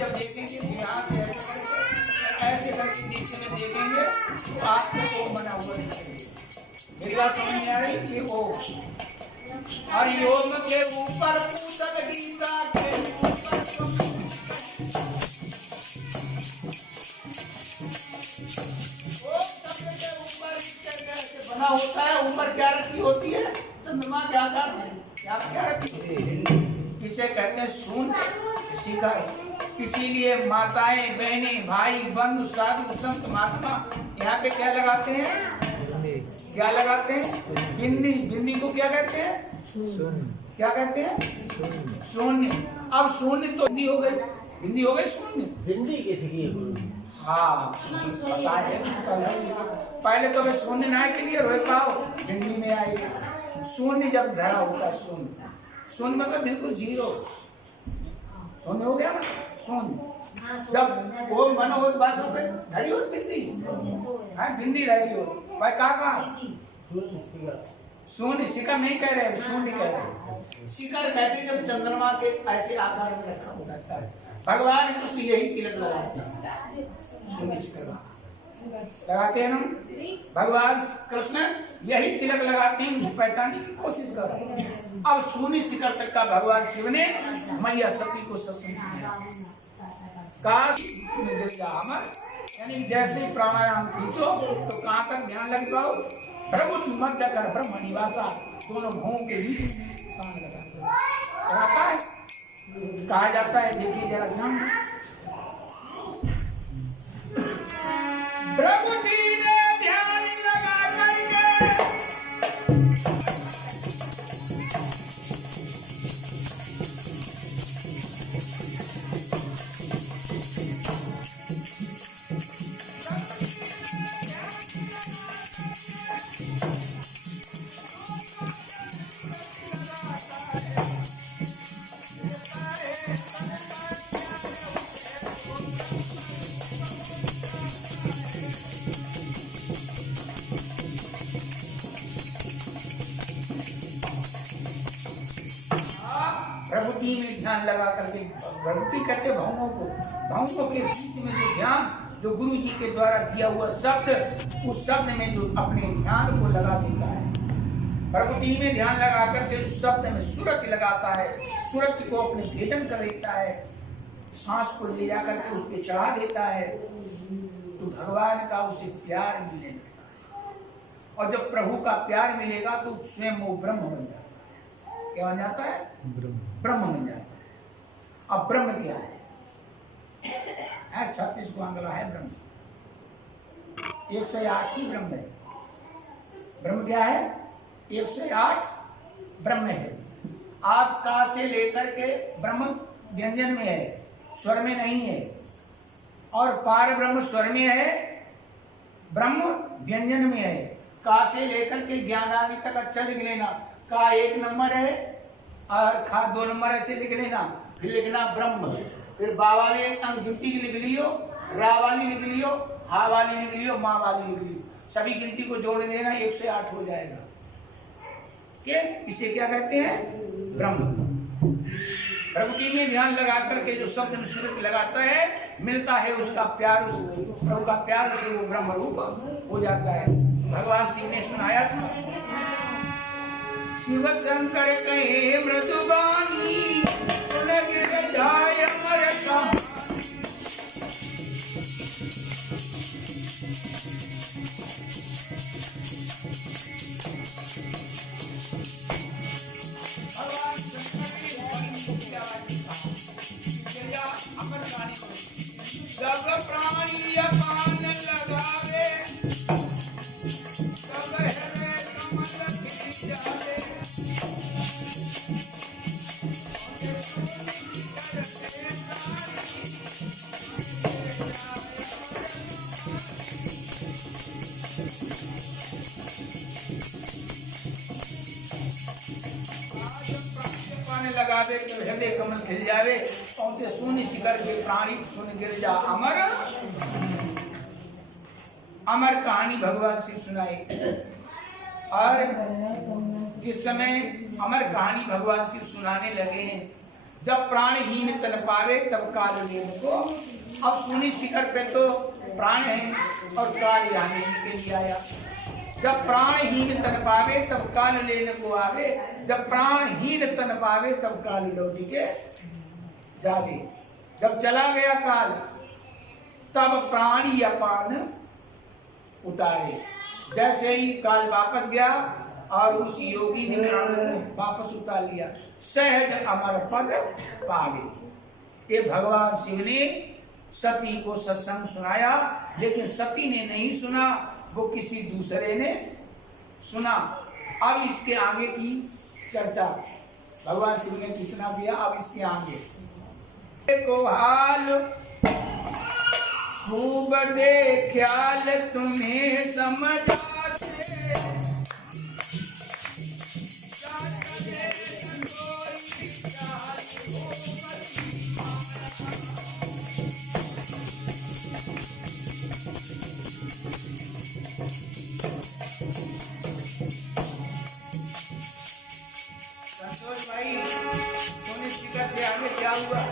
जब देखेंगे ध्यान से ऐसे करके नीचे में देखेंगे तो आपको ओम बना हुआ दिखाएंगे। मेरी बात समझ में आ रही? ये ओम और ओम के ऊपर पूतल गीता के ऊपर बना होता है। ऊपर क्या रखी होती है? चंद्रमा के आकार में क्या रखी होती है? इसे कहते हैं शून्य शिखर। इसीलिए माताएं, बहनें, भाई, बंधु, साधु, संत, महात्मा यहाँ पे क्या लगाते हैं? क्या लगाते हैं? बिंदी। बिंदी को क्या कहते हैं? क्या कहते हैं? शून्य। अब शून्य तो बिंदी हो गई, बिंदी हो गई शून्य। बिंदी कैसी की? हाँ पता है। पहले तो मैं शून्य ना के लिए रोए पाओ बिंदी में आई। शून्य जब धरा होता है, शून्य शून्य मतलब बिल्कुल जीरो। शून्य हो गया ना शून्य। जब वो मन हो बात हो पे धरी हो बिंदी, हाँ बिंदी रही हो भाई। कहा शून्य शिखर नहीं कह रहे, शून्य कह रहे। शिखर कहते जब चंद्रमा के ऐसे आकार में रखा होता है। भगवान कृष्ण यही तिलक लगाते हैं, शून्य शिखर लगाते हैं ना। भगवान कृष्ण यही तिलक लगाते हैं, पहचानने की कोशिश करो। अब शून्य शिखर तक का भगवान शिव ने मैया सती को सत्संग सुनाया। यानी जैसे ही प्राणायाम खींचो तो कहाँ तक ध्यान लग पाओ? प्रभु मध्य कर ब्रह्म निवासा, दोनों भूमि के बीच स्थान लगाता है। कहा जाता है, देखिए जरा ध्यान। प्रभु जी ने ध्यान लगा करके प्रभुति में ध्यान लगा करके प्रभुति करते भावों के बीच में जो ध्यान, जो गुरु जी के द्वारा दिया हुआ शब्द, उस शब्द में जो अपने ध्यान को लगा देता है। प्रभुति में ध्यान लगा करके उस शब्द में सूरत लगाता है, सूरत को अपने भेदन कर देता है, सांस को ले जा करके उस पर चढ़ा देता है, तो भगवान का उसे प्यार मिलने लगता है। और जब प्रभु का प्यार मिलेगा तो स्वयं वो ब्रह्म बन जाता है। क्या बन जाता है? ब्रह्म बन जाता है। अब ब्रह्म क्या है? 36 अंगला है ब्रह्म, 108 ही ब्रह्म है। ब्रह्म क्या है? 108 ब्रह्म है। आप का से लेकर के ब्रह्म व्यंजन में है, स्वर में नहीं है। और पार ब्रह्म स्वर में है, ब्रह्म व्यंजन में है। का से लेकर के ज्ञानादि तक अच्छा लिख लेना। का 1 नंबर है और खा 2 नंबर ऐसे लिख लेना। फिर लिखना ब्रह्म, फिर बा वाली गिनती लिख लियो, रा वाली लिख लियो, हा वाली लिख लियो, माँ वाली लिख लियो। सभी गिनती को जोड़ देना, 108 हो जाएगा। इसे क्या कहते हैं? ब्रह्म। प्रभुति में ध्यान लगा करके जो शब्द में सूरत लगाता है, मिलता है उसका प्यार, उस प्रभु का प्यार से वो ब्रह्म रूप हो जाता है। भगवान शिव ने सुनाया था, शिव शंकर कहे मृदुबानी, गिर जाय अमर कहानी। जब प्राणी अपान लगावे, तब हृदय कमल खिल जावे। लगावे तो हृदय कमल खिल जावे पहुंचे शून्य शिखर के प्राणी सुन गिरजा अमर। अमर कहानी भगवान शिव सुनाए। और जिस समय अमर कहानी भगवान शिव सुनाने लगे हैं, जब प्राणहीन तन पावे तब काल लेन को। अब शून्य शिखर पे तो प्राण है और काल आने के लिए आया। जब प्राणहीन तन पावे तब काल लेने को आवे। जब प्राणहीन तन पावे तब काल लौट के जावे। जब चला गया काल तब प्राणी अपान उतारे। जैसे ही काल वापस गया और उस योगी ने प्राण को वापस उतार लिया। सहज अमर पद पावे। ये भगवान शिव ने सती को सत्संग सुनाया, लेकिन सती ने नहीं सुना, वो किसी दूसरे ने सुना। अब इसके आगे की चर्चा भगवान शिव ने कितना दिया, अब इसके आगे को हाल खूब दे ख्याल तुम्हें समझाते। संतोष भाई, सोने शिखर से आगे क्या हुआ?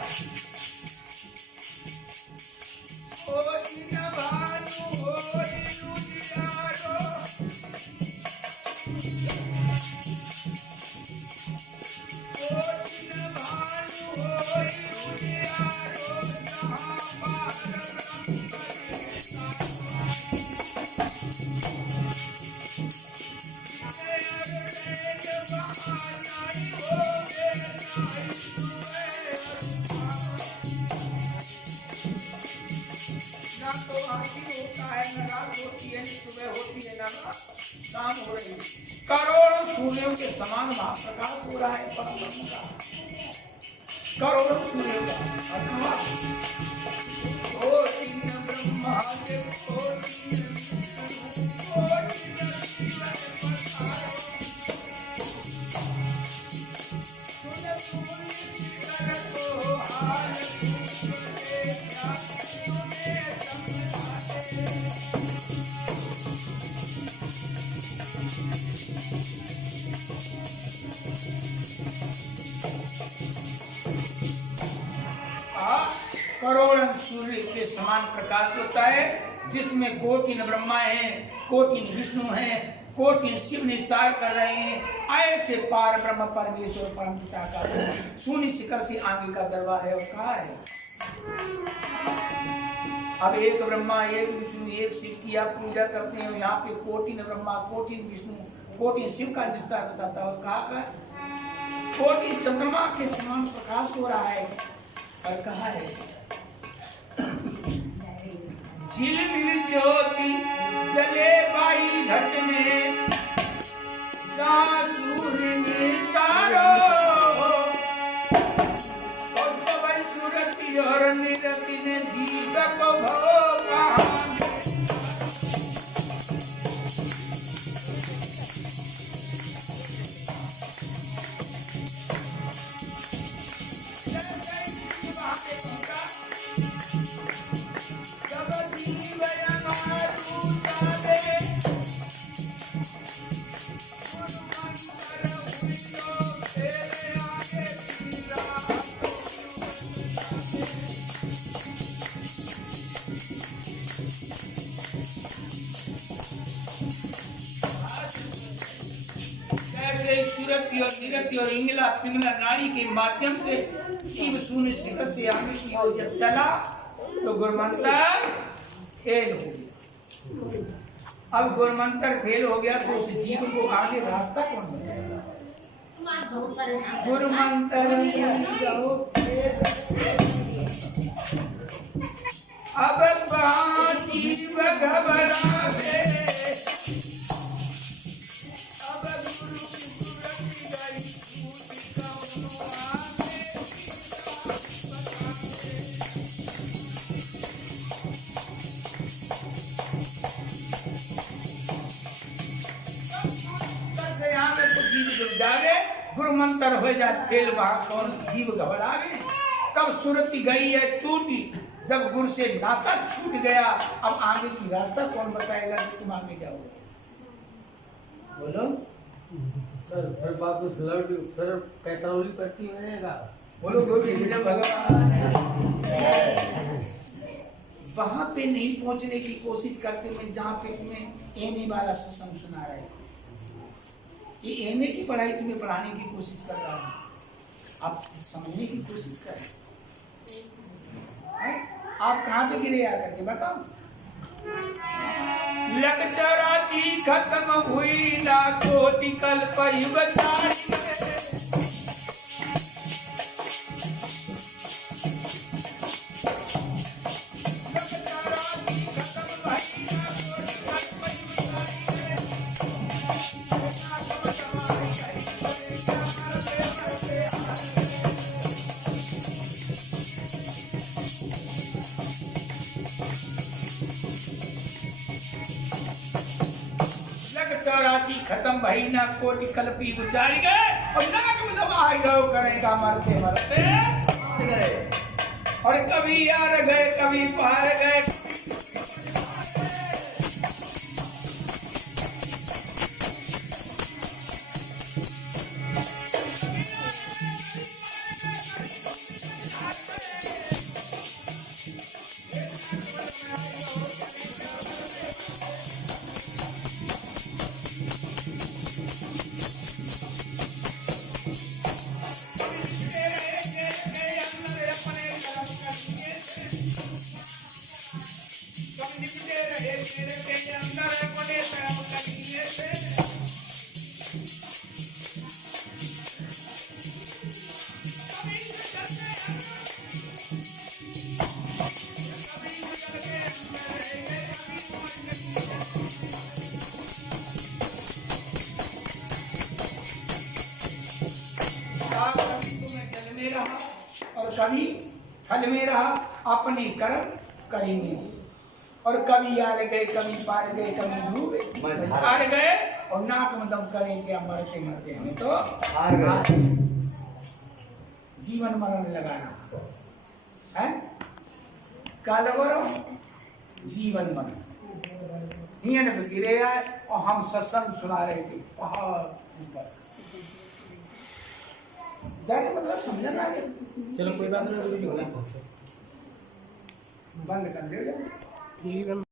शाम हो रही, करोड़ों सूर्यों के समान महाप्रकाश हो रहा है परब्रह्म का। करोड़ों सूर्यों का करोड़ों सूर्य के समान प्रकाश होता है, जिसमें कोटिन ब्रह्मा है, कोटिन विष्णु है, कोटिन शिव निस्तार कर रहे हैं। ऐसे पार ब्रह्म परमेश्वर परम पिता का शून्य शिखर से आगे का दरबार है। और कहा है अब एक ब्रह्मा एक विष्णु एक शिव की आप पूजा करते हैं। यहाँ पे कोटिन ब्रह्मा कोटिन विष्णु कोटिन शिव का निस्तार बताता है। और कहा कोटिन चंद्रमा के समान प्रकाश हो रहा है। और कहा है झिलमिल ज्योति जले बाई घट में सूर्य तारो। और जब सूरती और निरति ने जीव को सूरती और निरति और इंगला पिंगला नाड़ी के माध्यम से जीव शून्य शिखर से आगे की ओर जब चला तो गुरुमंत्र फेल हो गया। अब गुरुमंत्र फेल हो गया तो उस जीव को आगे रास्ता कौन बताएगा? गुरुमंत्र अब जीव घबरावे गुरु मंत्र हो जाए फेल वहां कौन जीव घबरावे। तब अब सुरती गई है टूटी, जब गुरु से नाता छूट गया, अब आगे की रास्ता कौन बताएगा कि तुम आगे जाओगे? बोलो सर। फिर वापस लौट फिर कैथोलिक पट्टी बनेगा। बोलो गोविंद भगवान। वहां पे नहीं पहुंचने की कोशिश करते मैं जहां पे तुम्हें एमए वाला सत्संग सुना रहे, ये एमए की पढ़ाई तुम्हें पढ़ाने की कोशिश कर रहा हूं, आप समझने की कोशिश करें। आप कहाँ पे गिरे आकर के बताओ? लग चराती खत्म हुई ना कोटि कल्प युग सारी, चौरासी खत्म भई ना कोटि कल्पी उचारी गए, और नाक में दम आई रहो करेगा मरते मरते गए, और कभी यार गए कभी पार गए। और कभी थल में रहा अपने कर्म करेंगे से, और कभी आर गए कभी पार गए कभी डूबे हार गए, और नाक में दम करें क्या मरते मरते हमें तो हार गए। जीवन मरण लगाना है का लगो जीवन मरण नियन पे गिरे आए, और हम सत्संग सुना रहे थे पहाड़ ऊपर जाके, मतलब समझना आ गया। चलो कोई बात नहीं, बंद कर दो।